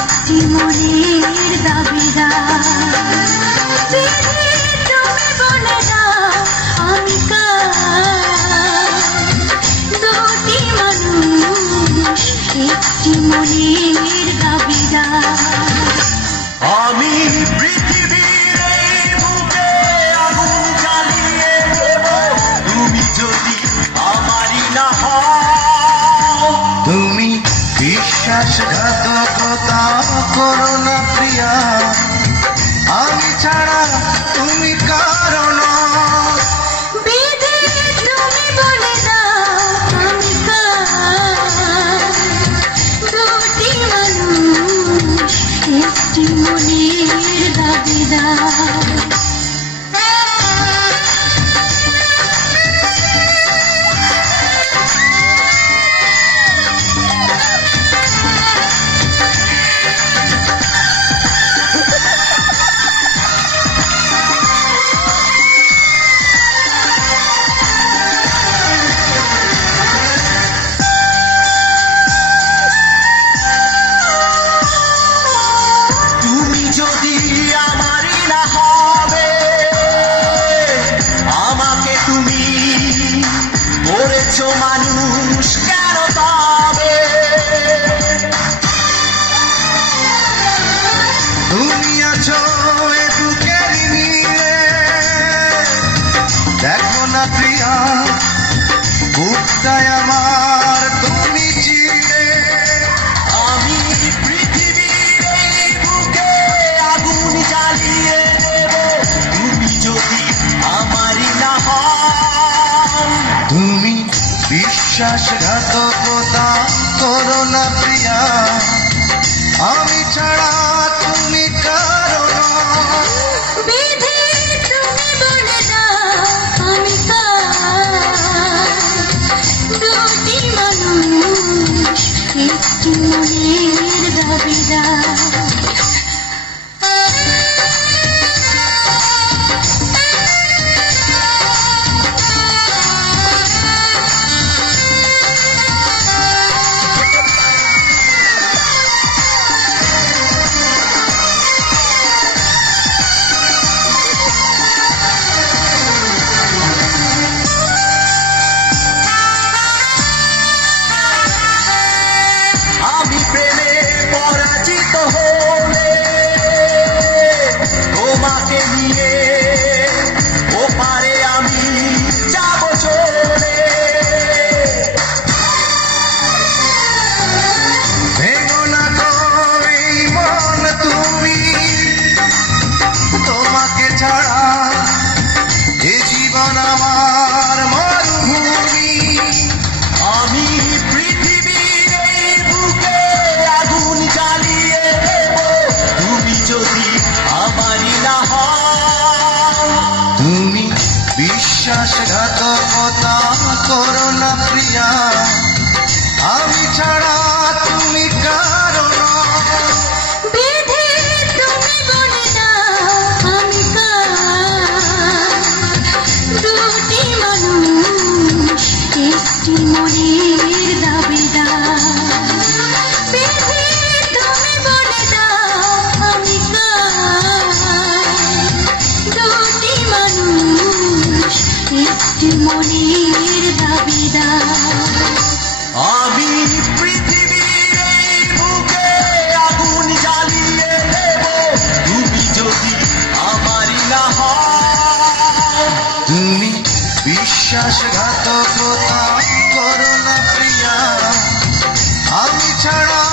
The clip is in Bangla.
একটি মনের দাবিদার। তুমি বলে দাও আমি কার, দুটি মানুষ একটি মনের দাবিদার। আমি পৃথিবীর এই বুকে আগুন জ্বালিয়ে দেব, তুমি যদি আমারই না হও। তুমি বিশ্বাসঘাতকতা করো না প্রিয়া, আমি ছাড়া তুমি কারো নও। বিধি তুমি বলে দাও আমি কার, দুটি মানুষ একটি মনের দাবিদার। যদি আমারই না হবে, আমাকে তুমি করেছো মানুষ কেন তবে? তুমি আছো এ বুকের নীড়ে, দেখো না প্রিয়া বুকটায় আমার তুমি চিড়ে। আমি পৃথিবীর এই বুকে আগুন জ্বালিয়ে দেব, তুমি যদি আমারই না হও। তুমি বিশ্বাসঘাতকতা করো না প্রিয়া, আমি ছাড়া তুমি কারো নও। বিধি তুমি বলে দাও আমি কার, দুটি মানুষ একটি মনের দাবিদার। আমি প্রেমে পরাজিত হলে তোমাকে নিয়ে ওপারে আমি যাব চলে। ভেঙো না গো এই মন তুমি, তোমাকে ছাড়া এ জীবন আমার মরুভূমি। আমি পৃথিবীর এই বুকে আগুন জ্বালিয়ে দেব, তুমি যদি আমারই না হও। তুমি বিশ্বাসঘাতকতা করো না প্রিয়া, আমি ছাড়া তুমি কারো নও। বিধি তুমি বলে দাও আমি কার, দুটি মানুষ একটি মনের দাবিদার। বিধি তুমি বলে দাও আমি কার, দুটি মানুষ একটি মনের দাবিদার। আমি পৃথিবীর এই বুকে আগুন জ্বালিয়ে দেব, তুমি যদি আমারই না হও। তুমি বিশ্বাসঘাতকতা করো না প্রিয়া, আমি ছাড়া